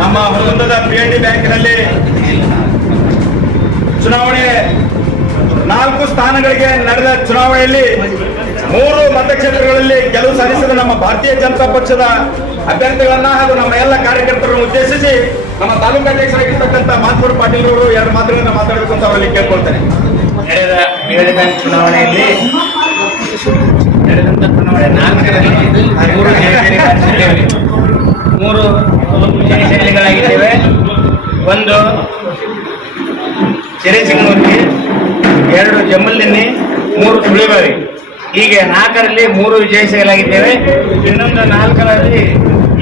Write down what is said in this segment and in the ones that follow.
ನಮ್ಮ ವೃಂದದ P D ಬ್ಯಾಂಕ್ನಲ್ಲಿ ಚುನಾವಣೆ ನಾಲ್ಕು ಸ್ಥಾನಗಳಿಗೆ ನಡೆದ ಚುನಾವಣೆಯಲ್ಲಿ ಮೂರು ಮತಕ್ಷೇತ್ರಗಳಲ್ಲಿ ಕೆಲವು ಸಾಧಿಸಿದ ನಮ್ಮ ಭಾರತೀಯ ಜನತಾ ಪಕ್ಷದ ಅಭ್ಯರ್ಥಿಗಳನ್ನ ಹಾಗೂ ನಮ್ಮ ಎಲ್ಲ ಕಾರ್ಯಕರ್ತರನ್ನು ಉದ್ದೇಶಿಸಿ ನಮ್ಮ ತಾಲೂಕು ಅಧ್ಯಕ್ಷರಾಗಿರ್ತಕ್ಕಂಥ ಮಾಧುರ್ ಪಾಟೀಲ್ ಅವರು ಎರಡು ಮಾತುಗಳನ್ನ ಮಾತಾಡಬೇಕು ಅಂತ ಅವರಲ್ಲಿ ಕೇಳ್ಕೊಳ್ತಾರೆ ನಡೆದ ಬೇಳೆ ಬ್ಯಾಂಕ್ ಚುನಾವಣೆಯಲ್ಲಿ ನಡೆದಂತ ಚುನಾವಣೆ ನಾಲ್ಕರಲ್ಲಿ ಮೂರು ಮೂರು ಜಯಶಾಲಿಗಳಾಗಿದ್ದೇವೆ. ಒಂದು ಚಿರಸಿಂಗಮೂರ್ತಿ ಎರಡು ಜಮ್ಮಲ್ಲಿನಿ ಮೂರು ಸುಳಿಬಾರಿ ಹೀಗೆ ನಾಲ್ಕರಲ್ಲಿ ಮೂರು ವಿಜಯಶಾಲಿಯಾಗಿದ್ದೇವೆ ಇನ್ನೊಂದು ನಾಲ್ಕರಲ್ಲಿ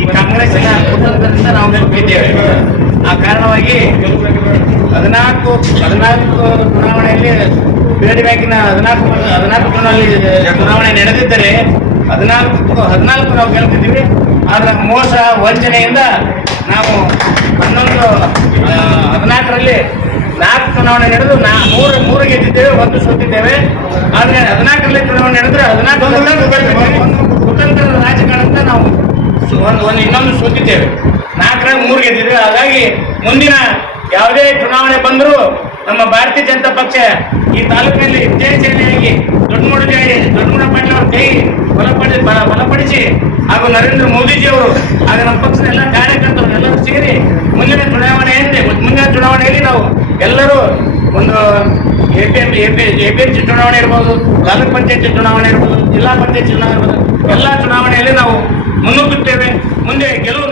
ಈ ಕಾಂಗ್ರೆಸ್ಸಿನ ಕುತಂತ್ರದಿಂದ ನಾವು ನೆನಪಿದ್ದೇವೆ ಆ ಕಾರಣವಾಗಿ ಹದಿನಾಲ್ಕು ಹದಿನಾಲ್ಕು ಚುನಾವಣೆಯಲ್ಲಿ ಬೇರೆ ಬ್ಯಾಂಕಿನ ಹದಿನಾಲ್ಕು ಹದಿನಾಲ್ಕು ಚುನಾವಣೆ ನಡೆದಿದ್ದರೆ ಹದಿನಾಲ್ಕು ಹದಿನಾಲ್ಕು ನಾವು ಗೆಲ್ತಿದ್ದೀವಿ. ಆದ್ರೆ ಮೋಸ ವಂಚನೆಯಿಂದ ನಾವು ಹನ್ನೊಂದು ಹದಿನಾಲ್ಕರಲ್ಲಿ ನಾಲ್ಕು ಚುನಾವಣೆ ನಡೆದು ನಾ, ಮೂರು ಮೂರು ಗೆದ್ದಿದ್ದೇವೆ, ಒಂದು ಸೋತಿದ್ದೇವೆ. ಆದ್ರೆ ಹದಿನಾಲ್ಕರಲ್ಲಿ ಚುನಾವಣೆ ನಡೆದ್ರೆ ಹದಿನಾಲ್ಕು ಕುತಂತ್ರದ ರಾಜಕಾರಣದಿಂದ ನಾವು ಸು- ಇನ್ನೊಂದು ಸೋತಿದ್ದೇವೆ ನಾಲ್ಕರಾಗ ಮೂರು ಗೆದ್ದಿದ್ದೇವೆ ಹಾಗಾಗಿ ಮುಂದಿನ ಯಾವುದೇ ಚುನಾವಣೆ ಬಂದರೂ ನಮ್ಮ ಭಾರತೀಯ ಜನತಾ ಪಕ್ಷ ಈ ತಾಲೂಕಿನಲ್ಲಿ ವಿಜಯಶಾಲಿಯಾಗಿ ದೊಡ್ಡಮೂಡ ದೊಡ್ಡ ದೊಡ್ಡಮೂಡ ಪಾಟೀಲ್ ಅವರ ಕೈ ಬಲಪಡಿಸಿ ಬಲ- ಬಲಪಡಿಸಿ ಹಾಗೂ ನರೇಂದ್ರ ಮೋದಿಜಿ ಅವರು ಹಾಗೂ ನಮ್ಮ ಪಕ್ಷದ ಎಲ್ಲ ಕಾರ್ಯಕರ್ತರು ಎಲ್ಲರೂ ಸೇರಿ ಮುಂದಿನ ಚುನಾವಣೆಯಲ್ಲಿ ಮುಂದಿನ ಚುನಾವಣೆಯಲ್ಲಿ ನಾವು ಎಲ್ಲರೂ ಒಂದು A P M A P A P M C ಚುನಾವಣೆ ಇರ್ಬೋದು, ತಾಲೂಕ್ ಪಂಚಾಯತ್ ಚುನಾವಣೆ ಇರ್ಬೋದು, ಜಿಲ್ಲಾ ಪಂಚಾಯತ್ ಚುನಾವಣೆ ಇರ್ಬೋದು, ಎಲ್ಲ ಚುನಾವಣೆಯಲ್ಲಿ ನಾವು ಮುನ್ನುಗ್ಗುತ್ತೇವೆ ಮುಂದೆ ಗೆಲುವು